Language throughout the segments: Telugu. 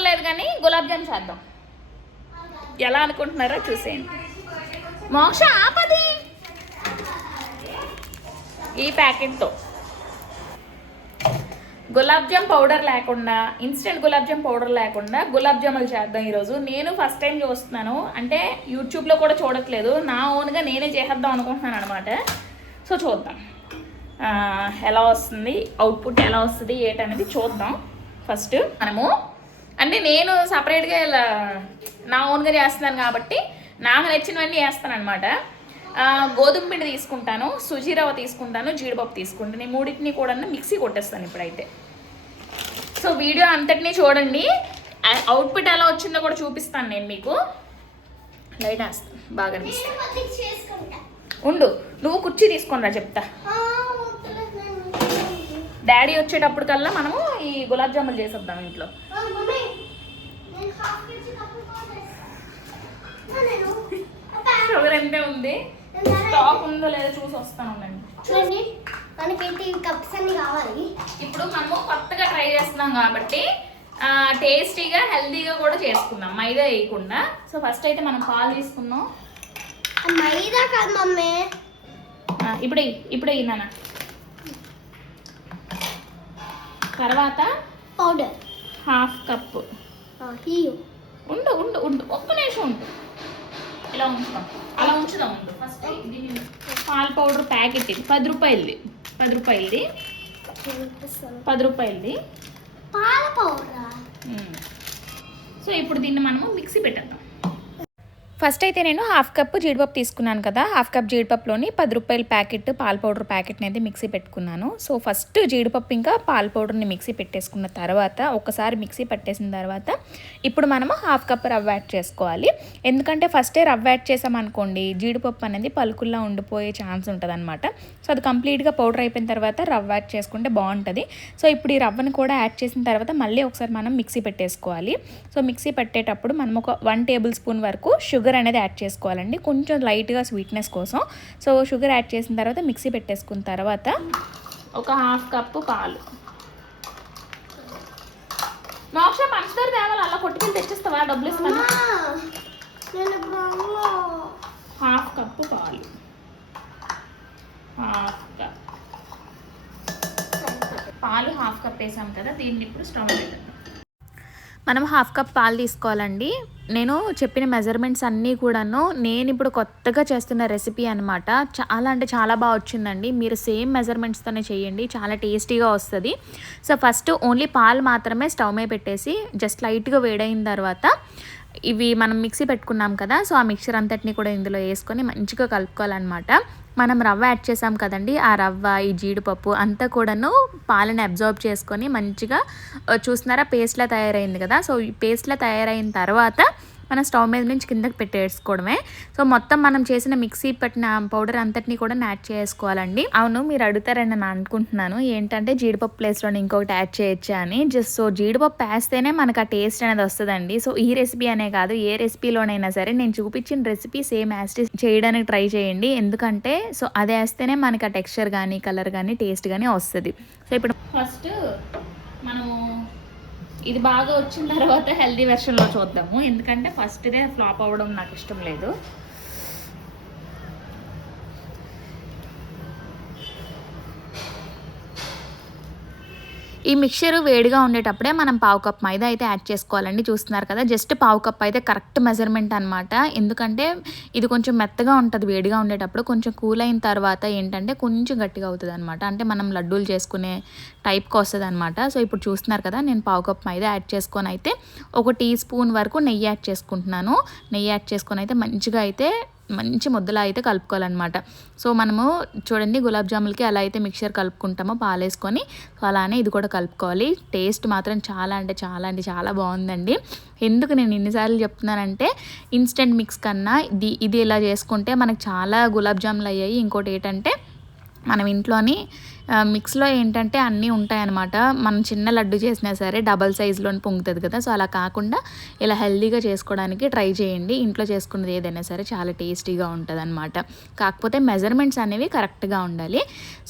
పౌడర్ లేదు కానీ గులాబ్ జామ్ చేద్దాం. ఎలా అనుకుంటున్నారో చూసేయండి. మోక్ష ఆపది ఈ ప్యాకెట్తో గులాబ్ జామ్ పౌడర్ లేకుండా, ఇన్స్టెంట్ గులాబ్ జామ్ పౌడర్ లేకుండా గులాబ్ జాములు చేద్దాం ఈరోజు. నేను ఫస్ట్ టైం చూస్తున్నాను, అంటే యూట్యూబ్లో కూడా చూడట్లేదు, నా ఓన్గా నేనే చేసేద్దాం అనుకుంటున్నాను అనమాట. సో చూద్దాం ఎలా వస్తుంది, అవుట్పుట్ ఎలా వస్తుంది ఏంటనేది చూద్దాం. ఫస్ట్ మనము అంటే నేను సపరేట్గా ఇలా నా ఓన్గా చేస్తున్నాను కాబట్టి నాకు నచ్చినవన్నీ చేస్తాను అనమాట. గోధుమ పిండి తీసుకుంటాను, సుజీ రవ్వ తీసుకుంటాను, జీడిపప్పు తీసుకుంటాను. ఈ మూడింటిని కూడా మిక్సీ కొట్టేస్తాను ఇప్పుడైతే. సో వీడియో అంతటినీ చూడండి, అవుట్పుట్ ఎలా వచ్చిందో కూడా చూపిస్తాను నేను మీకు. లైట్ వేస్తాను బాగా అనిపిస్తాను. ఉండు, నువ్వు కుర్చీ తీసుకొని రా చెప్తా. డాడీ వచ్చేటప్పుడు కల్లా మనము ఈ గులాబ్ జాములు చేసేద్దాం ఇంట్లో. షుగర్ ఎంతే ఉంది, స్టాక్ ఉందో లేదో చూసి వస్తాను. ఇప్పుడు మనము కొత్తగా ట్రై చేస్తున్నాం కాబట్టి టేస్టీగా హెల్తీగా కూడా చేసుకుందాం, మైదా వేయకుండా. సో ఫస్ట్ అయితే మనం పాలు తీసుకుందాం. మైదా కాదు మమ్మీ, ఇప్పుడే నాన్న. తర్వాత పౌడర్ హాఫ్ కప్పు. ఉండు ఉండు ఉండు ఒక్క నిమిషం ఉండు, ఇలా ఉంచుదాం, అలా ఉంచుదాం. ఉండు ఫస్ట్ పాల పౌడర్ ప్యాకెట్ ఇది 10 రూపాయలది, 10 రూపాయలది, 10 రూపాయలది పాల పౌడర్. సో ఇప్పుడు దీన్ని మనము మిక్సీ పెట్టేద్దాం. ఫస్ట్ అయితే నేను హాఫ్ కప్పు జీడిపప్పు తీసుకున్నాను కదా, హాఫ్ కప్ జీడిపప్పులోని 10 రూపాయల ప్యాకెట్ పాల పౌడర్ ప్యాకెట్ని అయితే మిక్సీ పెట్టుకున్నాను. సో ఫస్ట్ జీడిపప్పు ఇంకా పాల పౌడర్ని మిక్సీ పెట్టేసుకున్న తర్వాత, ఒకసారి మిక్సీ పట్టేసిన తర్వాత ఇప్పుడు మనము హాఫ్ కప్ రవ్వ యాడ్ చేసుకోవాలి. ఎందుకంటే ఫస్టే రవ్వ యాడ్ చేసామనుకోండి జీడిపప్పు అనేది పలుకుల్లా ఉండిపోయే ఛాన్స్ ఉంటుంది అనమాట. సో అది కంప్లీట్గా పౌడర్ అయిపోయిన తర్వాత రవ్వ యాడ్ చేసుకుంటే బాగుంటుంది. సో ఇప్పుడు ఈ రవ్వను కూడా యాడ్ చేసిన తర్వాత మళ్ళీ ఒకసారి మనం మిక్సీ పెట్టేసుకోవాలి. సో మిక్సీ పెట్టేటప్పుడు మనం ఒక 1 టేబుల్ స్పూన్ వరకు షుగర్ అనేది యాడ్ చేసుకోవాలండి, కొంచెం లైట్గా స్వీట్నెస్ కోసం. సో షుగర్ యాడ్ చేసిన తర్వాత మిక్సీ పెట్టేసుకున్న తర్వాత ఒక హాఫ్ కప్పు పాలు. మోక్ష పంచదార తేవాలి, అలా కొట్టుకెళ్ళి తెచ్చిస్తావా, డబ్బులు ఇస్తాను. హాఫ్ కప్పు పాలు, హాఫ్ కప్ వేసాం కదా, దీన్ని ఇప్పుడు స్టవ్ పెట్టేద్దాం. మనం హాఫ్ కప్ పాలు తీసుకోవాలండి. నేను చెప్పిన మెజర్మెంట్స్ అన్నీ కూడాను నేను ఇప్పుడు కొత్తగా చేస్తున్న రెసిపీ అనమాట. చాలా అంటే చాలా బాగా వచ్చిందండి. మీరు సేమ్ మెజర్మెంట్స్తోనే చేయండి, చాలా టేస్టీగా వస్తుంది. సో ఫస్ట్ ఓన్లీ పాలు మాత్రమే స్టవ్ మీద పెట్టేసి జస్ట్ లైట్గా వేడైన తర్వాత ఇవి మనం మిక్సీ పెట్టుకున్నాం కదా, సో ఆ మిక్చర్ అంతటిని కూడా ఇందులో వేసుకొని మంచిగా కలుపుకోవాలన్నమాట. మనం రవ్వ యాడ్ చేసాం కదండి, ఆ రవ్వ ఈ జీడిపప్పు అంతా కూడాను పాలని అబ్జార్బ్ చేసుకొని మంచిగా చూస్తున్నారా పేస్ట్లా తయారైంది కదా. సో ఈ పేస్ట్లా తయారైన తర్వాత మనం స్టవ్ మీద నుంచి కిందకి పెట్టేసుకోవడమే. సో మొత్తం మనం చేసిన మిక్సీ పట్టిన పౌడర్ అంతటిని కూడా యాడ్ చేసుకోవాలండి. అవును, మీరు అడుగుతారని నేను అనుకుంటున్నాను, ఏంటంటే జీడిపప్పు ప్లేస్లో ఇంకొకటి యాడ్ చేయొచ్చా అని. జస్ట్ సో జీడిపప్పు వేస్తేనే మనకు ఆ టేస్ట్ అనేది వస్తుందండి. సో ఈ రెసిపీ అనే కాదు, ఏ రెసిపీలోనైనా సరే నేను చూపించిన రెసిపీ సేమ్ యాజ్ చేయడానికి ట్రై చేయండి. ఎందుకంటే సో అది వేస్తేనే మనకి ఆ టెక్స్చర్ కానీ కలర్ కానీ టేస్ట్ కానీ వస్తుంది. సో ఇప్పుడు ఫస్ట్ మనము ఇది బాగా వచ్చిన తర్వాత హెల్దీ వెర్షన్లో చూద్దాము, ఎందుకంటే ఫస్ట్దే ఫ్లాప్ అవ్వడం నాకు ఇష్టం లేదు. ఈ మిక్చర్ వేడిగా ఉండేటప్పుడే మనం పావు కప్ మైదా అయితే యాడ్ చేసుకోవాలండి. చూస్తున్నారు కదా, జస్ట్ పావు కప్ అయితే కరెక్ట్ మెజర్మెంట్ అనమాట. ఎందుకంటే ఇది కొంచెం మెత్తగా ఉంటుంది వేడిగా ఉండేటప్పుడు, కొంచెం కూల్ అయిన తర్వాత ఏంటంటే కొంచెం గట్టిగా అవుతుంది అనమాట, అంటే మనం లడ్డూలు చేసుకునే టైప్కి వస్తుంది అనమాట. సో ఇప్పుడు చూస్తున్నారు కదా, నేను పావు కప్ మైదా యాడ్ చేసుకొని అయితే 1 టీ స్పూన్ వరకు నెయ్యి యాడ్ చేసుకుంటున్నాను. నెయ్యి యాడ్ చేసుకొని అయితే మంచిగా అయితే మంచి ముద్దలా అయితే కలుపుకోవాలన్నమాట. సో మనము చూడండి గులాబ్ జాములకి ఎలా అయితే మిక్చర్ కలుపుకుంటామో పాలేసుకొని, సో అలానే ఇది కూడా కలుపుకోవాలి. టేస్ట్ మాత్రం చాలా అంటే చాలా బాగుందండి. ఎందుకు నేను ఇన్నిసార్లు చెప్తున్నానంటే ఇన్స్టెంట్ మిక్స్ కన్నా ఇది ఇలా చేసుకుంటే మనకు చాలా గులాబ్ జాములు అయ్యాయి. ఇంకోటి ఏంటంటే మనం ఇంట్లోని మిక్స్లో ఏంటంటే అన్నీ ఉంటాయన్నమాట. మనం చిన్న లడ్డు చేసినా సరే డబల్ సైజులోని పొంగుతుంది కదా, సో అలా కాకుండా ఇలా హెల్దీగా చేసుకోవడానికి ట్రై చేయండి. ఇంట్లో చేసుకున్నది ఏదైనా సరే చాలా టేస్టీగా ఉంటుంది అనమాట. కాకపోతే మెజర్మెంట్స్ అనేవి కరెక్ట్గా ఉండాలి.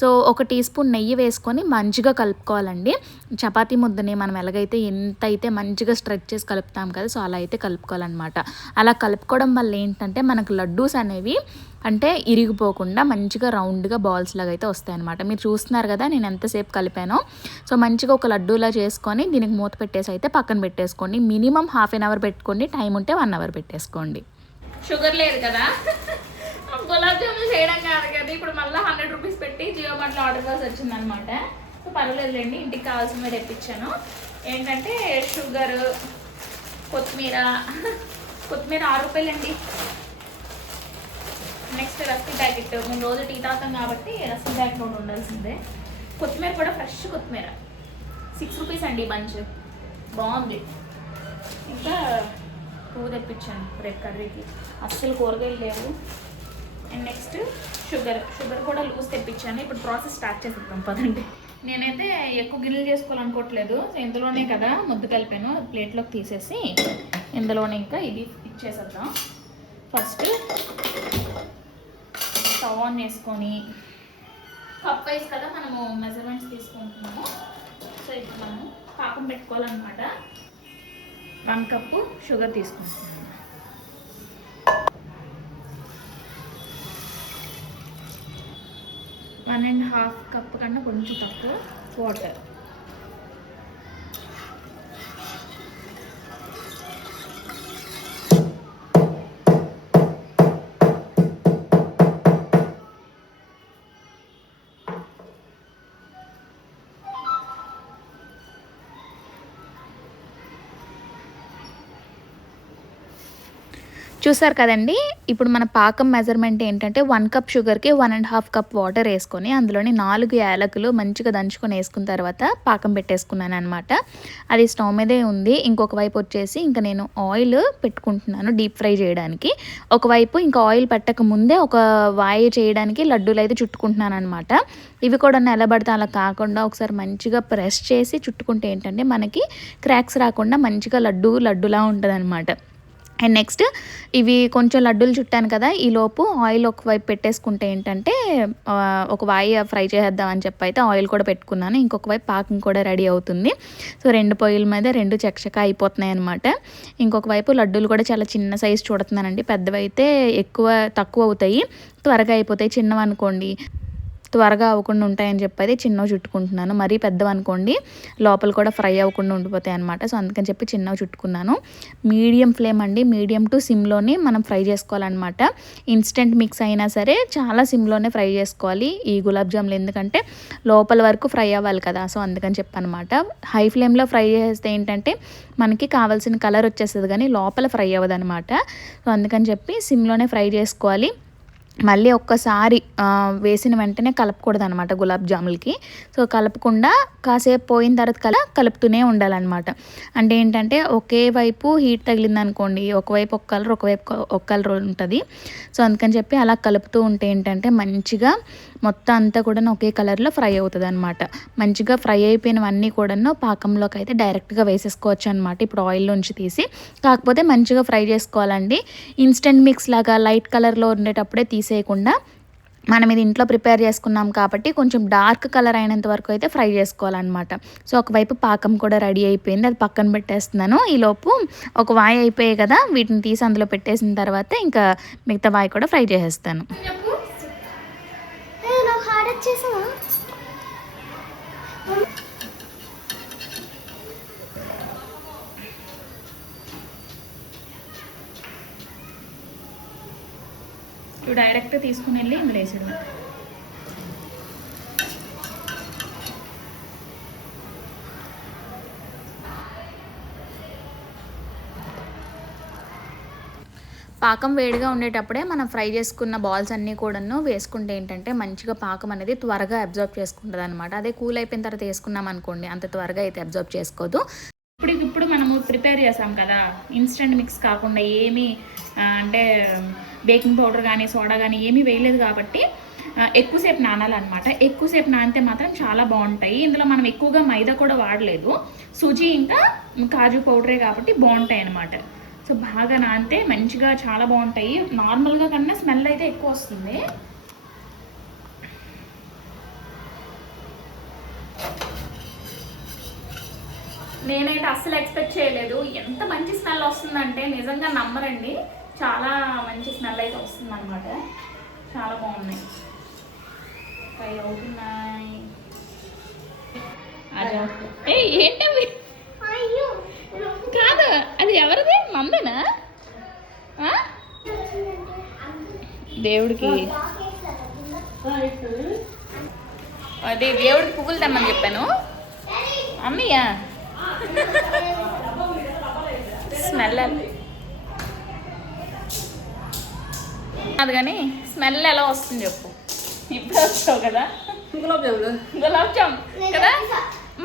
సో 1 టీ స్పూన్ నెయ్యి వేసుకొని మంచిగా కలుపుకోవాలండి. చపాతీ ముద్దని మనం ఎలాగైతే ఎంతైతే మంచిగా స్ట్రెచ్ చేసి కలుపుతాం కదా, సో అలా అయితే కలుపుకోవాలన్నమాట. అలా కలుపుకోవడం వల్ల ఏంటంటే మనకు లడ్డూస్ అనేవి అంటే ఇరిగిపోకుండా మంచిగా రౌండ్గా బాల్స్ లాగా అయితే వస్తాయన్నమాట. మీరు చూస్తున్నారు కదా నేను ఎంతసేపు కలిపానో. సో మంచిగా ఒక లడ్డూలా చేసుకొని దీనికి మూత పెట్టేసి అయితే పక్కన పెట్టేసుకోండి. మినిమం ½ అన్ అవర్ పెట్టుకోండి, టైం ఉంటే 1 అవర్ పెట్టేసుకోండి. షుగర్ లేదు కదా, గులాబ్ జామున్ చేయడం కాదు కదా, ఇప్పుడు మళ్ళీ 100 రూపీస్ పెట్టి జియో మార్ట్లో ఆర్డర్ కాల్సి వచ్చిందనమాట. సో పర్వాలేదులేండి, ఇంటికి కావాల్సినవి తెప్పించాను. ఏంటంటే షుగర్, కొత్తిమీర 6 రూపాయలండి. నెక్స్ట్ రస్కి ప్యాకెట్, మేము రోజు టీ తాగుతాం కాబట్టి రస్కి ప్యాకెట్ ఒకటి ఉండాల్సిందే. కొత్తిమీర కూడా ఫ్రెష్ కొత్తిమీర 6 రూపీస్ అండి బంచ్, బాగుంది. ఇంకా పువ్వు తెప్పించాను రేపు కర్రీకి, అస్సలు కూరగాయలు లేవు. అండ్ నెక్స్ట్ షుగర్ కూడా లూజ్ తెప్పించాను. ఇప్పుడు ప్రాసెస్ స్టార్ట్ చేసేద్దాం పదండి. నేనైతే ఎక్కువ గిన్నెలు చేసుకోవాలనుకోవట్లేదు, సో ఇందులోనే కదా ముద్దు కలిపాను, ప్లేట్లోకి తీసేసి ఇందులోనే ఇంకా ఇది ఇచ్చేసేద్దాం. ఫస్ట్ స్టవ్ ఆన్ చేసుకొని కప్ వైజ్ కదా మనము మెజర్మెంట్స్ తీసుకుంటున్నాము. సో ఇప్పుడు మనం పాకం పెట్టుకోవాలన్నమాట. 1 కప్పు షుగర్ తీసుకుంటున్నాము. 1.5 కప్ కన్నా కొంచెం తక్కువ వాటర్. చూసారు కదండి, ఇప్పుడు మన పాకం మెజర్మెంట్ ఏంటంటే 1 కప్ షుగర్కి 1.5 కప్ వాటర్ వేసుకొని అందులోని 4 యాలకులు మంచిగా దంచుకొని వేసుకున్న తర్వాత పాకం పెట్టేసుకున్నాను అనమాట. అది స్టవ్ మీదే ఉంది. ఇంకొక వైపు వచ్చేసి ఇంకా నేను ఆయిల్ పెట్టుకుంటున్నాను డీప్ ఫ్రై చేయడానికి. ఒకవైపు ఇంకా ఆయిల్ పెట్టక ముందే ఒక వాయి చేయడానికి లడ్డూలు అయితే చుట్టుకుంటున్నాను అనమాట. ఇవి కూడా ఎలా పడితే అలా కాకుండా ఒకసారి మంచిగా ప్రెస్ చేసి చుట్టుకుంటే ఏంటంటే మనకి క్రాక్స్ రాకుండా మంచిగా లడ్డులా ఉంటుంది అనమాట. అండ్ నెక్స్ట్ ఇవి కొంచెం లడ్డూలు చుట్టాను కదా, ఈలోపు ఆయిల్ ఒకవైపు పెట్టేసుకుంటే ఏంటంటే ఒక వాయి ఫ్రై చేసేద్దాం అని చెప్పి అయితే ఆయిల్ కూడా పెట్టుకున్నాను. ఇంకొక వైపు పాకం కూడా రెడీ అవుతుంది. సో 2 పొయ్యిల మీద 2 చకచకా అయిపోతున్నాయి అనమాట. ఇంకొక వైపు లడ్డూలు కూడా చాలా చిన్న సైజు చూడుతున్నానండి. పెద్దవైతే తక్కువ అవుతాయి, త్వరగా అయిపోతాయి. చిన్నవనుకోండి త్వరగా అవ్వకుండా ఉంటాయని చెప్పి అయితే చిన్నవి చుట్టుకుంటున్నాను. మరీ పెద్దవి అనుకోండి లోపల కూడా ఫ్రై అవ్వకుండా ఉండిపోతాయి అనమాట. సో అందుకని చెప్పి చిన్నవి చుట్టుకున్నాను. మీడియం ఫ్లేమ్ అండి, మీడియం టు సిమ్లోనే మనం ఫ్రై చేసుకోవాలన్నమాట. ఇన్స్టెంట్ మిక్స్ అయినా సరే చాలా సిమ్లోనే ఫ్రై చేసుకోవాలి ఈ గులాబ్ జాములు, ఎందుకంటే లోపల వరకు ఫ్రై అవ్వాలి కదా. సో అందుకని చెప్పి అనమాట. హై ఫ్లేమ్లో ఫ్రై చేస్తే ఏంటంటే మనకి కావాల్సిన కలర్ వచ్చేస్తుంది కానీ లోపల ఫ్రై అవ్వదు అనమాట. సో అందుకని చెప్పి సిమ్లోనే ఫ్రై చేసుకోవాలి. మళ్ళీ ఒక్కసారి వేసిన వెంటనే కలపకూడదు అనమాట గులాబ్ జాములకి. సో కలపకుండా కాసేపు పోయిన తర్వాత కలుపుతూనే ఉండాలన్నమాట. అంటే ఏంటంటే ఒకే వైపు హీట్ తగిలింది అనుకోండి, ఒకవైపు ఒక కలర్ ఒకవైపు ఒక కలర్ ఉంటుంది. సో అందుకని చెప్పి అలా కలుపుతూ ఉంటే ఏంటంటే మంచిగా మొత్తం అంతా కూడా ఒకే కలర్లో ఫ్రై అవుతుంది అనమాట. మంచిగా ఫ్రై అయిపోయినవన్నీ కూడా పాకంలోకి అయితే డైరెక్ట్గా వేసేసుకోవచ్చు అనమాట ఇప్పుడు ఆయిల్లోంచి తీసి. కాకపోతే మంచిగా ఫ్రై చేసుకోవాలండి. ఇన్స్టెంట్ మిక్స్ లాగా లైట్ కలర్లో ఉండేటప్పుడే తీసేయకుండా మనం ఇది ఇంట్లో ప్రిపేర్ చేసుకున్నాం కాబట్టి కొంచెం డార్క్ కలర్ అయినంత వరకు అయితే ఫ్రై చేసుకోవాలన్నమాట. సో ఒకవైపు పాకం కూడా రెడీ అయిపోయింది, అది పక్కన పెట్టేస్తున్నాను. ఈలోపు ఒక వాయి అయిపోయాయి కదా, వీటిని తీసి అందులో పెట్టేసిన తర్వాత ఇంకా మిగతా వాయి కూడా ఫ్రై చేసేస్తాను. డైరెక్ట్ తీసుకుని వెళ్ళి ఇందులో వేసేయడం. పాకం వేడిగా ఉండేటప్పుడే మనం ఫ్రై చేసుకున్న బాల్స్ అన్నీ కూడాను వేసుకుంటే ఏంటంటే మంచిగా పాకం అనేది త్వరగా అబ్జర్వ్ చేసుకుంటుంది అనమాట. అదే కూల్ అయిపోయిన తర్వాత వేసుకున్నాం అనుకోండి అంత త్వరగా అయితే అబ్జర్వ్ చేసుకోదు. ఇప్పుడు మనము ప్రిపేర్ చేసాం కదా, ఇన్స్టెంట్ మిక్స్ కాకుండా ఏమీ అంటే బేకింగ్ పౌడర్ కానీ సోడా కానీ ఏమీ వేయలేదు కాబట్టి ఎక్కువసేపు నానాలన్నమాట. ఎక్కువసేపు నానితే మాత్రం చాలా బాగుంటాయి. ఇందులో మనం ఎక్కువగా మైదా కూడా వాడలేదు, సూజీ ఇంకా కాజు పౌడరే కాబట్టి బాగుంటాయి అన్నమాట. సో బాగా నానితే మంచిగా చాలా బాగుంటాయి. నార్మల్గా కన్నా స్మెల్ అయితే ఎక్కువ వస్తుంది. నేనైతే అస్సలు ఎక్స్పెక్ట్ చేయలేదు. ఎంత మంచి స్మెల్ వస్తుందంటే నిజంగా నమ్మరండి, చాలా మంచి స్మెల్ అయితే వస్తుంది అనమాట. చాలా బాగున్నాయి, ఫ్రై అవుతున్నాయి. ఏంటవి కాదు, అది ఎవరిది? మందేనా? దేవుడికి అది దేవుడికి పువ్వులు తెమ్మని చెప్పాను. అమ్మయ్యా స్మెల్ అది కానీ స్మెల్ ఎలా వస్తుంది చెప్పు. ఇప్పుడు వచ్చావు కదా గులాబ్ జామ్ కదా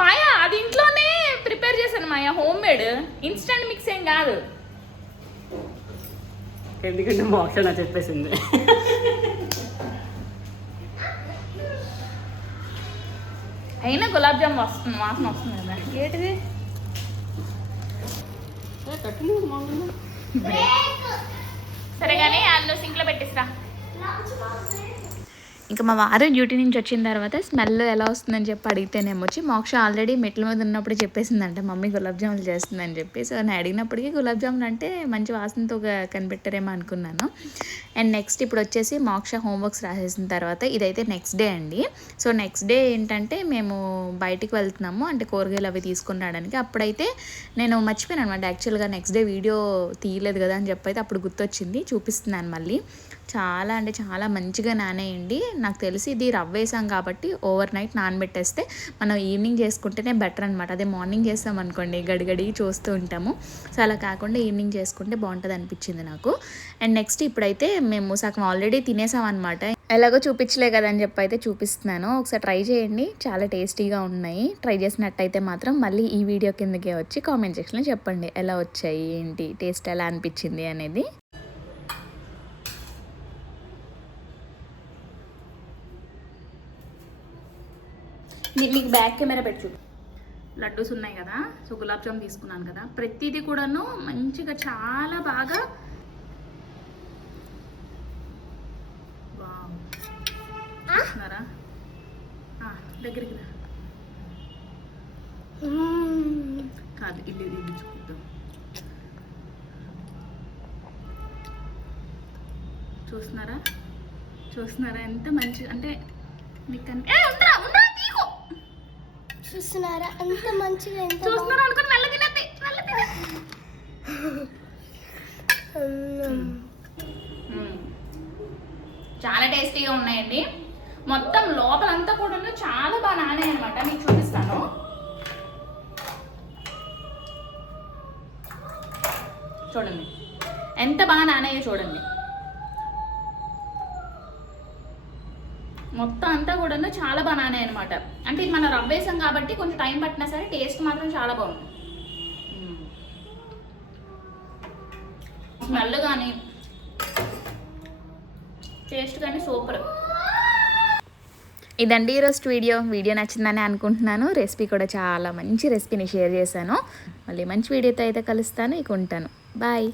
మాయా, అది ఇంట్లోనే ప్రిపేర్ చేశాను మాయా, హోమ్ మేడ్, ఇన్స్టెంట్ మిక్స్ ఏం కాదు. ఎందుకంటే మోక్ష నా చెప్పేసింది. అయినా గులాబ్ జామ్ వస్తుంది, వాసన వస్తుంది కదా. ఏంటిది? సరే కానీ అందులో సింక్లో పెట్టిస్తా. ఇంకా మా వారు డ్యూటీ నుంచి వచ్చిన తర్వాత స్మెల్ ఎలా వస్తుందని చెప్పి అడిగితేనేమో వచ్చి మోక్ష ఆల్రెడీ మెట్ల మీద ఉన్నప్పుడు చెప్పేసిందంట మమ్మీ గులాబ్ జాములు చేస్తుందని చెప్పి. సో నేను అడిగినప్పటికీ గులాబ్ జాములు అంటే మంచి వాసనతో కనిపెట్టారేమో అనుకున్నాను. అండ్ నెక్స్ట్ ఇప్పుడు వచ్చేసి మోక్ష హోంవర్క్స్ రాసేసిన తర్వాత ఇదైతే నెక్స్ట్ డే అండి. సో నెక్స్ట్ డే ఏంటంటే మేము బయటికి వెళ్తున్నాము, అంటే కూరగాయలు అవి తీసుకుని రావడానికి. అప్పుడైతే నేను మర్చిపోయాను అనమాట, యాక్చువల్గా నెక్స్ట్ డే వీడియో తీయలేదు కదా అని చెప్పి అయితే అప్పుడు గుర్తొచ్చింది, చూపిస్తున్నాను మళ్ళీ. చాలా అంటే చాలా మంచిగా నానేయండి. నాకు తెలిసి ఇది రవ్వ వేసాం కాబట్టి ఓవర్ నైట్ నానబెట్టేస్తే మనం ఈవినింగ్ చేసుకుంటేనే బెటర్ అనమాట. అదే మార్నింగ్ చేస్తాం అనుకోండి గడిగడి చూస్తూ ఉంటాము. సో అలా కాకుండా ఈవినింగ్ చేసుకుంటే బాగుంటుంది అనిపించింది నాకు. అండ్ నెక్స్ట్ ఇప్పుడైతే మేము సగం ఆల్రెడీ తినేసాం అనమాట. ఎలాగో చూపించలే కదా అని చెప్పి అయితే చూపిస్తున్నాను, ఒకసారి ట్రై చేయండి, చాలా టేస్టీగా ఉన్నాయి. ట్రై చేసినట్టయితే మాత్రం మళ్ళీ ఈ వీడియో కిందకే వచ్చి కామెంట్ సెక్షన్లో చెప్పండి ఎలా వచ్చాయి, ఏంటి టేస్ట్ ఎలా అనిపించింది అనేది. మీకు బ్యాక్ కెమెరా పెట్టు. లడ్డూస్ ఉన్నాయి కదా, సో గులాబ్ జామ్ తీసుకున్నాను కదా, ప్రతిదీ కూడాను మంచిగా చాలా బాగా చూస్తున్నారా, దగ్గరికి రా. కాదు ఇల్లు ఇల్లు చూద్దాం. చూస్తున్నారా చూస్తున్నారా ఎంత మంచి అంటే మీకు చూస్తున్నారా అంత మంచిగా, ఎంత చూస్తున్నారా అనుకుని మెల్ల తినేది మెల్ల తినే. చాలా టేస్టీగా ఉన్నాయండి. మొత్తం లోపలంతా కూడా చాలా బాగా నానాయి అనమాట. మీకు చూపిస్తాను. చూడండి ఎంత బాగా నానాయో చూడండి. మొత్తం అంతా కూడా చాలా బాగా నానాయి అనమాట. అంటే ఇది మనం రవ్వ వేసాం కాబట్టి కొంచెం టైం పట్టినా సరే టేస్ట్ మాత్రం చాలా బాగుంది. స్మెల్ కానీ టేస్ట్ కానీ సూపర్. ఇదండి ఈరోజు వీడియో నచ్చిందని అనుకుంటున్నాను. రెసిపీ కూడా చాలా మంచి రెసిపీని షేర్ చేశాను. మళ్ళీ మంచి వీడియోతో అయితే కలుస్తాను. ఇక ఉంటాను. బాయ్.